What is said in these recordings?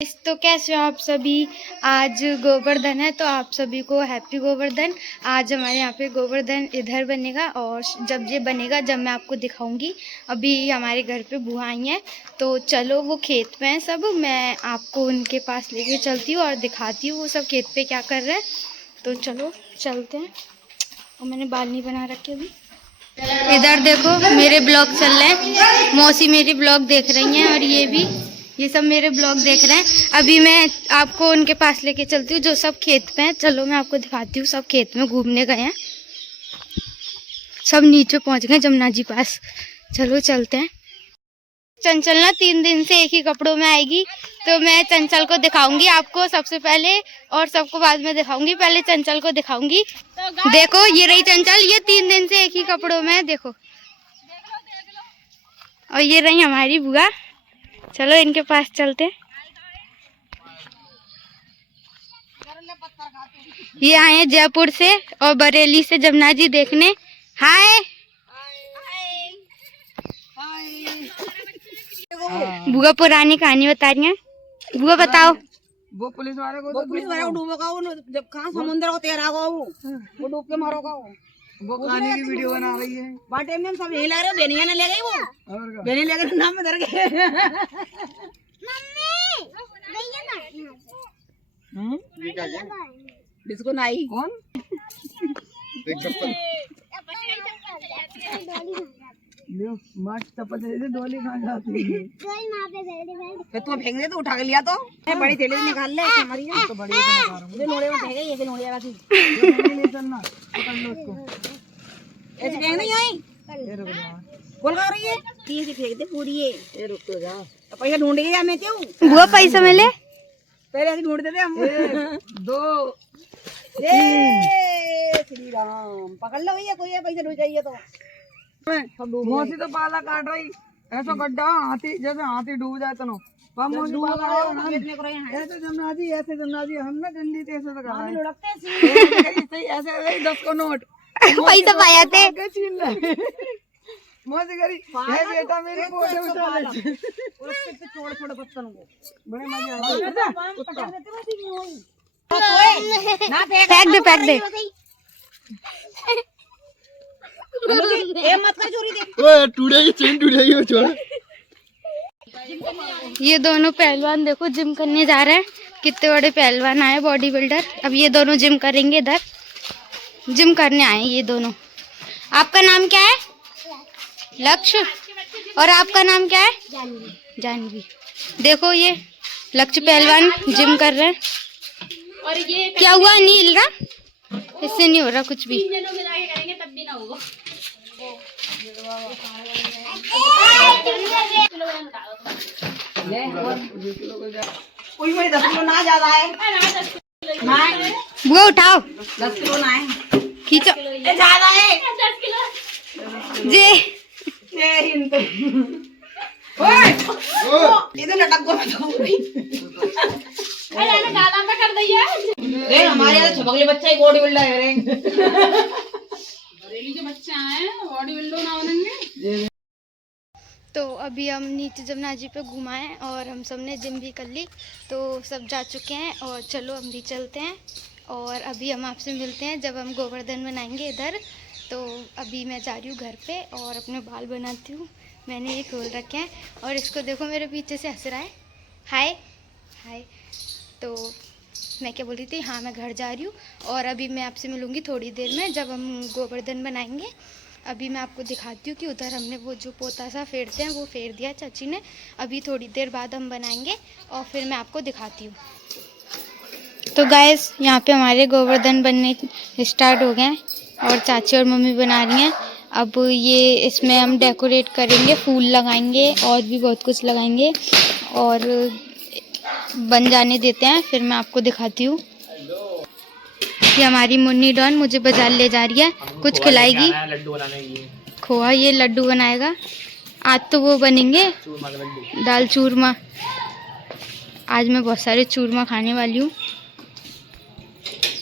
तो कैसे हो आप सभी। आज गोवर्धन है तो आप सभी को हैप्पी गोवर्धन। आज हमारे यहाँ पे गोवर्धन इधर बनेगा और जब ये बनेगा जब मैं आपको दिखाऊंगी। अभी हमारे घर पे बुआ आई हैं तो चलो वो खेत में हैं सब, मैं आपको उनके पास लेके चलती हूँ और दिखाती हूँ वो सब खेत पे क्या कर रहे हैं। तो चलो चलते हैं। और मैंने बाल नहीं बना रखे अभी। इधर देखो मेरे ब्लॉग चल रहे हैं, मौसी मेरी ब्लॉग देख रही हैं और ये सब मेरे ब्लॉग देख रहे हैं। अभी मैं आपको उनके पास लेके चलती हूँ जो सब खेत में हैं। चलो मैं आपको दिखाती हूँ। सब खेत में घूमने गए हैं, सब नीचे पहुँच गए जमुना जी पास। चलो चलते हैं। चंचल ना 3 दिन से एक ही कपड़ों में आएगी तो मैं चंचल को दिखाऊंगी आपको सबसे पहले और सबको बाद में दिखाऊंगी। पहले चंचल को दिखाऊंगी। देखो ये रही चंचल, ये 3 दिन से एक ही कपड़ों में है, देखो। और ये रही हमारी बुआ। चलो इनके पास चलते। ये आए हैं जयपुर से और बरेली से जमुना जी देखने। हाय बुआ पुरानी कहानी बता रही है। बुआ बताओ। वो पुलिस वाले को डूबेगा वो, जब कहाँ समुद्र को तैरागा वो डूब के मारोगा वो कहानी की वीडियो बना रही है। बाटे में सब यही लग रहे, बेनिया ने ले गई वो, बेनी ले गई नाम में धर गए। इसको नाई कौन मस्त चप्पल से डोली कहाँ जाती है। फिर तू फेंक दे तो उठा के लिया तो बड़ी थैली से निकाल ले हमारी तो बड़ी मुझे लोड़े में फेंके ये लोड़े वाली ले चलना पकड़ लो उसको ऐसे फेंक नहीं आई बोल कर रही है तीन से फेंक दे पूरी ये रुक तो जा तो पैसा ढूंढ के जा मैं क्यों बुआ पैसा मिले पहले ऐसे ढूंढ देते हम 1 2 3 श्री राम पकड़ लो भैया कोई पैसा ढूंढ चाहिए तो मौसी तो पाला काट रही ऐसा गड्ढा हाथी जैसे हाथी डूब जाए तो मौसी पाला ऐसे जमुना जी हम ना डंडी ऐसे तो कर ऐसे 10 को नोट पैसा पाया थे। मौसी करी है बेटा मेरी फोटो उठा ले छोड़ छोड़ बच्चों को बड़े मजे आते फेंक दे ए मत कर चोरी दे ओए टूटेगी चेन टूटेगी छोड़। ये दोनों पहलवान देखो जिम करने जा रहे हैं। कितने बड़े पहलवान आए बॉडी बिल्डर। अब ये दोनों जिम करेंगे, इधर जिम करने आए ये दोनों। आपका नाम क्या है? लक्ष्य। और आपका नाम क्या है? जानवी। देखो ये लक्ष्य पहलवान जिम कर रहे हैं। और ये क्या हुआ? नहीं हिल रहा, इससे नहीं हो रहा कुछ भी। तब भी ना होगा। कोई मेरे 10 किलो ना ज्यादा है वो उठाओ 10 किलो ना है खींचो ज्यादा है 10 किलो जी इधर लटक गो हमारे छपकले बच्चा ही बॉडी बिल्डर है बरेली के बच्चे आए बॉडी बिल्डर ना बनेंगे। तो अभी हम नीचे जमुना जी पे घुमाए और हम सब ने जिम भी कर ली तो सब जा चुके हैं। और चलो हम भी चलते हैं और अभी हम आपसे मिलते हैं जब हम गोवर्धन बनाएंगे इधर। तो अभी मैं जा रही हूँ घर पे और अपने बाल बनाती हूँ। मैंने ये खोल रखे हैं और इसको देखो मेरे पीछे से हंस रहा है। हाय हाय। तो मैं क्या बोल रही थी, हाँ मैं घर जा रही हूँ और अभी मैं आपसे मिलूँगी थोड़ी देर में जब हम गोवर्धन बनाएंगे। अभी मैं आपको दिखाती हूँ कि उधर हमने वो जो पोता सा फेरते हैं वो फेर दिया चाची ने। अभी थोड़ी देर बाद हम बनाएंगे और फिर मैं आपको दिखाती हूँ। तो गाइस यहाँ पे हमारे गोवर्धन बनने स्टार्ट हो गए हैं और चाची और मम्मी बना रही हैं। अब ये इसमें हम डेकोरेट करेंगे, फूल लगाएंगे और भी बहुत कुछ लगाएंगे और बन जाने देते हैं फिर मैं आपको दिखाती हूँ। ये हमारी मुन्नी डॉन मुझे बाजार ले जा रही है, कुछ खिलाएगी। खोआ ये लड्डू बनाएगा। आज तो वो बनेंगे दाल चूरमा। आज मैं बहुत सारे चूरमा खाने वाली हूँ।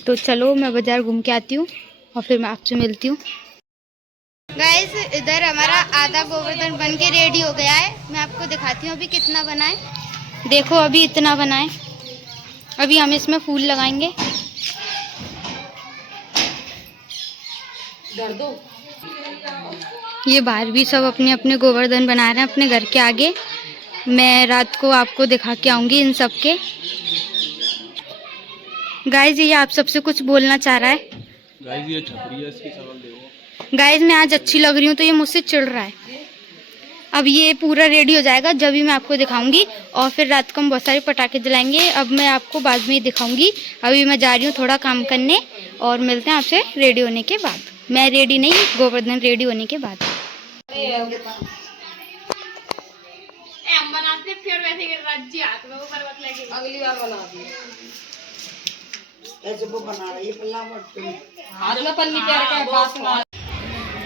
तो चलो मैं बाजार घूम के आती हूँ और फिर मैं आपसे मिलती हूँ। गाइस इधर हमारा आधा गोवर्धन बन के रेडी हो गया है। मैं आपको दिखाती हूँ अभी कितना बना है। देखो अभी इतना बनाए, अभी हम इसमें फूल लगाएंगे। ये बाहर भी सब अपने अपने गोवर्धन बना रहे हैं अपने घर के आगे। मैं रात को आपको दिखा के आऊंगी इन सब के। गाइज ये आप सबसे कुछ बोलना चाह रहा है। गाइस ये छपरी है, इसकी शक्ल देखो। गाइज मैं आज अच्छी लग रही हूँ तो ये मुझसे चिढ़ रहा है। अब ये पूरा रेडी हो जाएगा जब भी मैं आपको दिखाऊंगी, और फिर रात को हम बहुत सारे पटाखे जलाएंगे। अब मैं आपको बाद में ही दिखाऊंगी। अभी मैं जा रही हूँ थोड़ा काम करने, और मिलते हैं आपसे रेडी होने के बाद। मैं रेडी नहीं, गोवर्धन रेडी होने के बाद। अगली बार बना दी ऐसे वो बना रही है पल्ला हाथ में पन्नी प्यार का पास में।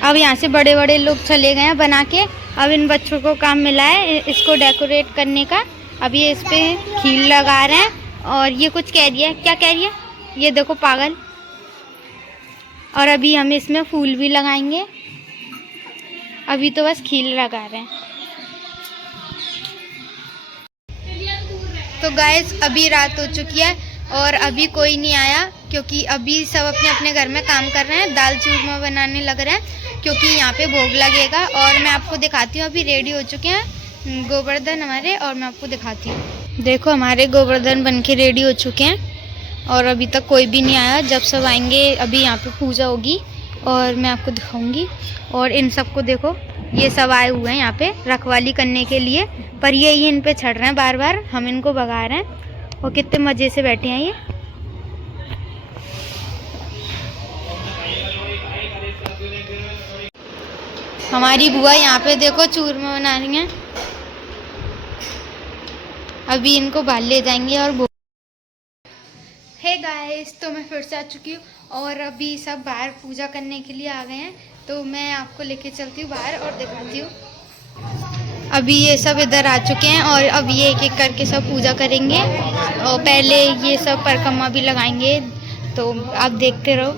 अब यहाँ से बड़े बड़े लोग चले गए हैं बना के। अब इन बच्चों को काम मिला है इसको डेकोरेट करने का। अब ये इस पे खील लगा रहे हैं, और ये कुछ कह रही है। क्या कह रही है ये देखो पागल। और अभी हम इसमें फूल भी लगाएंगे। अभी तो बस खील लगा रहे हैं। तो गाइस अभी रात हो चुकी है और अभी कोई नहीं आया, क्योंकि अभी सब अपने अपने घर में काम कर रहे हैं। दाल चूरमा बनाने लग रहे हैं क्योंकि यहाँ पे भोग लगेगा। और मैं आपको दिखाती हूँ, अभी रेडी हो चुके हैं गोवर्धन हमारे, और मैं आपको दिखाती हूँ। देखो हमारे गोवर्धन बन के रेडी हो चुके हैं और अभी तक कोई भी नहीं आया। जब सब आएंगे अभी यहाँ पे पूजा होगी और मैं आपको दिखाऊंगी। और इन सबको देखो, ये सब आए हुए हैं यहाँ पे रखवाली करने के लिए, पर ये इन पे चढ़ रहे हैं बार बार। हम इनको भगा रहे हैं और कितने मज़े से बैठे हैं ये। हमारी बुआ यहाँ पे देखो चूरमा बना रही हैं। अभी इनको बाहर ले जाएंगे और हे गाइस, तो मैं फिर से आ चुकी हूँ और अभी सब बाहर पूजा करने के लिए आ गए हैं। तो मैं आपको लेके चलती हूँ बाहर और दिखाती हूँ। अभी ये सब इधर आ चुके हैं और अब ये एक एक करके सब पूजा करेंगे, और पहले ये सब परिक्रमा भी लगाएंगे। तो आप देखते रहो।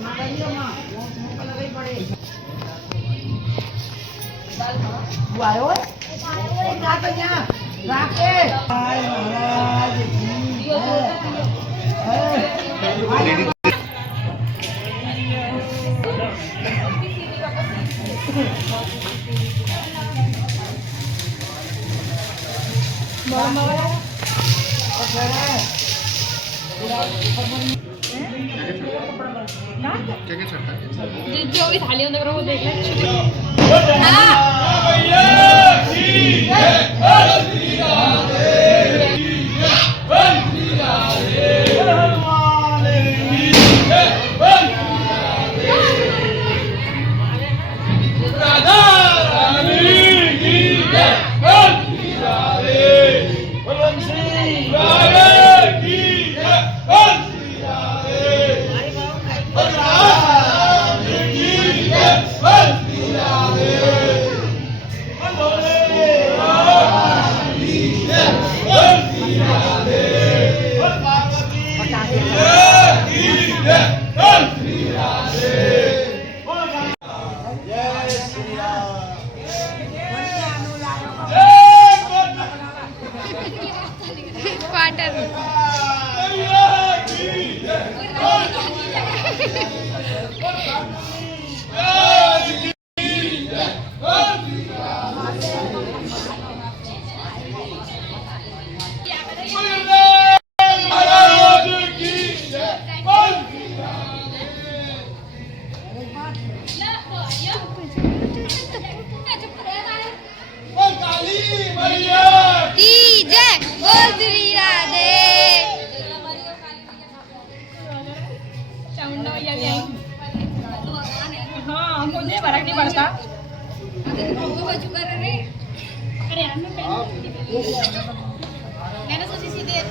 जो भी थाली होने वो देख ले। हाँ मुझे फर्क नहीं पड़ता। मैंने सोची सीधे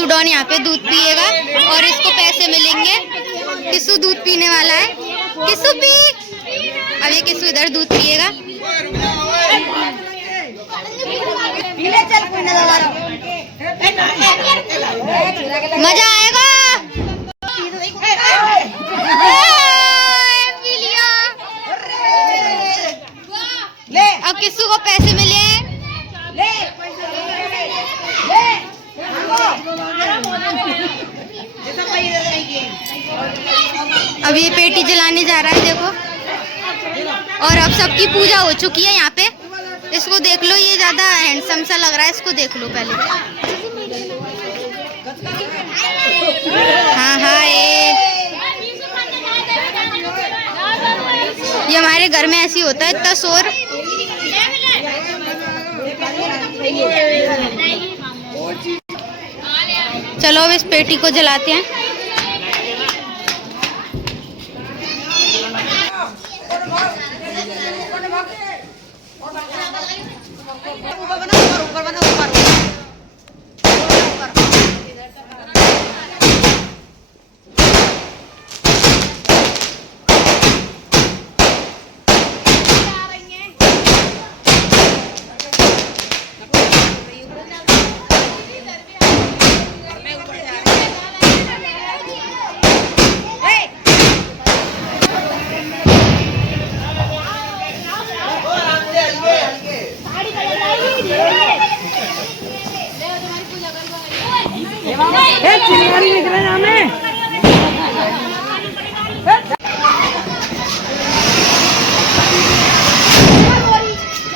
किस्सू डॉन यहाँ पे दूध पिएगा और इसको पैसे मिलेंगे। किस्सू दूध पीने वाला है। किस्सू पी। अब ये किस्सू इधर दूध पिएगा। मजा आएगा। अब किस्सू को पैसे मिले हैं। अब ये पेटी जलाने जा रहा है देखो। और अब सबकी पूजा हो चुकी है यहाँ पे। इसको देख लो, ये ज्यादा हैंडसम सा लग रहा है। इसको देख लो पहले। हाँ हाँ, ये हमारे घर में ऐसी होता है, इतना शोर। चलो अब इस पेटी को जलाते हैं।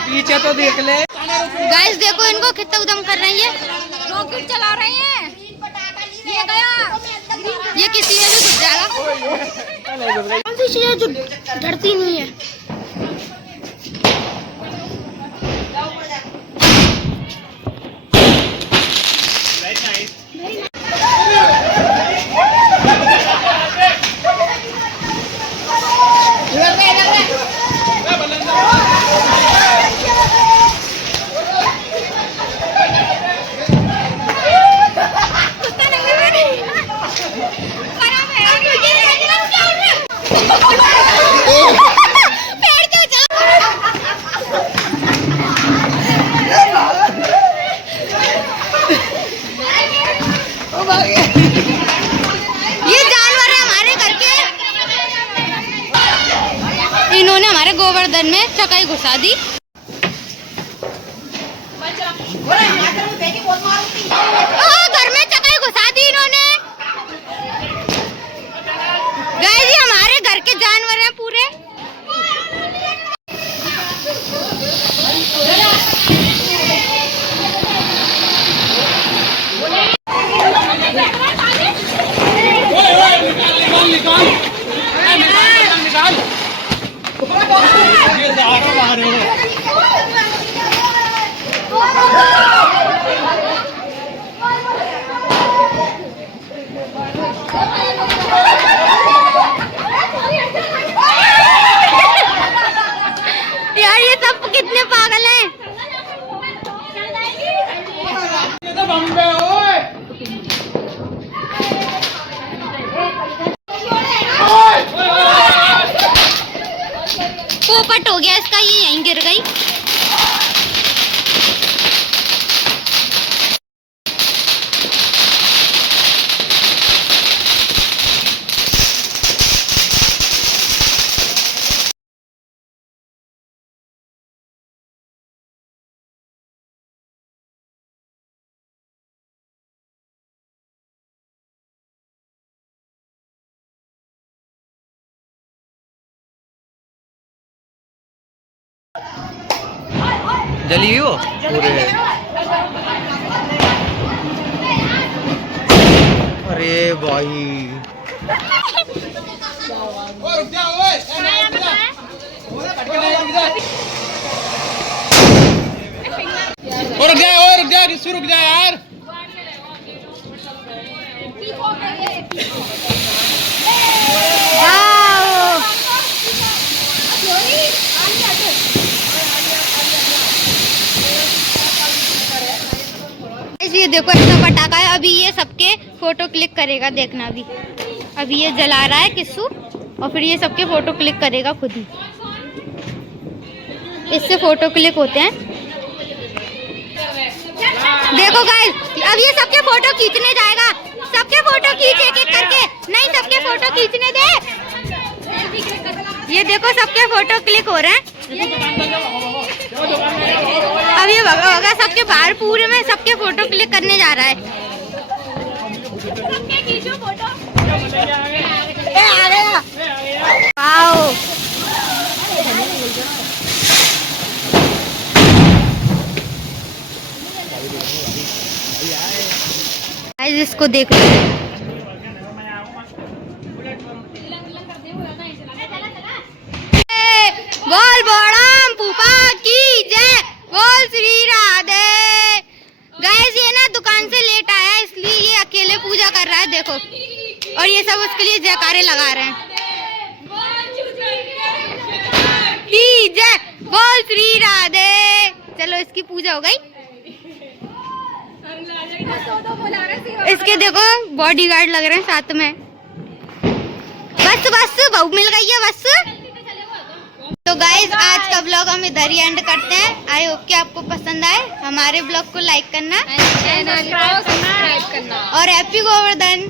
पीछे तो देख ले। गाइस देखो इनको कितना उदम कर रहे हैं। ये रॉकेट चला रहे हैं। ये गया। ये किसी ने जो जाएगा। कौन सी चीज़ है जो डरती नहीं है? ये जानवर है हमारे घर के। इन्होंने हमारे गोवर्धन में चकाई घुसा दी। घर में चकाई घुसा दी इन्होंने। गाइस ये हमारे घर के जानवर हैं पूरे। यार ये सब कितने पागल हैं। पोपट हो गया इसका, ये यहीं गिर गई। जली वो पूरे। अरे भाई रुक जा रिसु रुक जा यार। ये देखो ऐसा पटाखा है। अभी ये सबके फोटो क्लिक करेगा, देखना। अभी ये जला रहा है किस्सू और फिर ये सबके फोटो क्लिक करेगा खुद ही। इससे फोटो क्लिक होते हैं। देखो गाइस, अब ये सबके फोटो खींचने जाएगा। सबके फोटो खींच एक एक करके। नहीं, सबके फोटो खींचने दे। ये देखो सबके फोटो क्लिक हो रहे हैं। अब ये होगा सबके बाहर पूरे में सबके फोटो क्लिक करने जा रहा है। वाओ, गाइस इसको देख लो। बोल बड़म फूफा की जय, बोल श्री राधे। गाइस ये ना दुकान से लेट आया इसलिए ये अकेले पूजा कर रहा है, देखो। और ये सब उसके लिए जयकारे लगा रहे हैं। की जय, बोल श्री राधे। चलो इसकी पूजा हो गई। इसके देखो बॉडीगार्ड लग रहे हैं साथ में। बस बस बहू मिल गई है बस। तो गाइज आज का ब्लॉग हम इधर ही एंड करते हैं। आई होप कि आपको पसंद आए। हमारे ब्लॉग को लाइक करना, चैनल को सब्सक्राइब करना और हैप्पी गोवर्धन।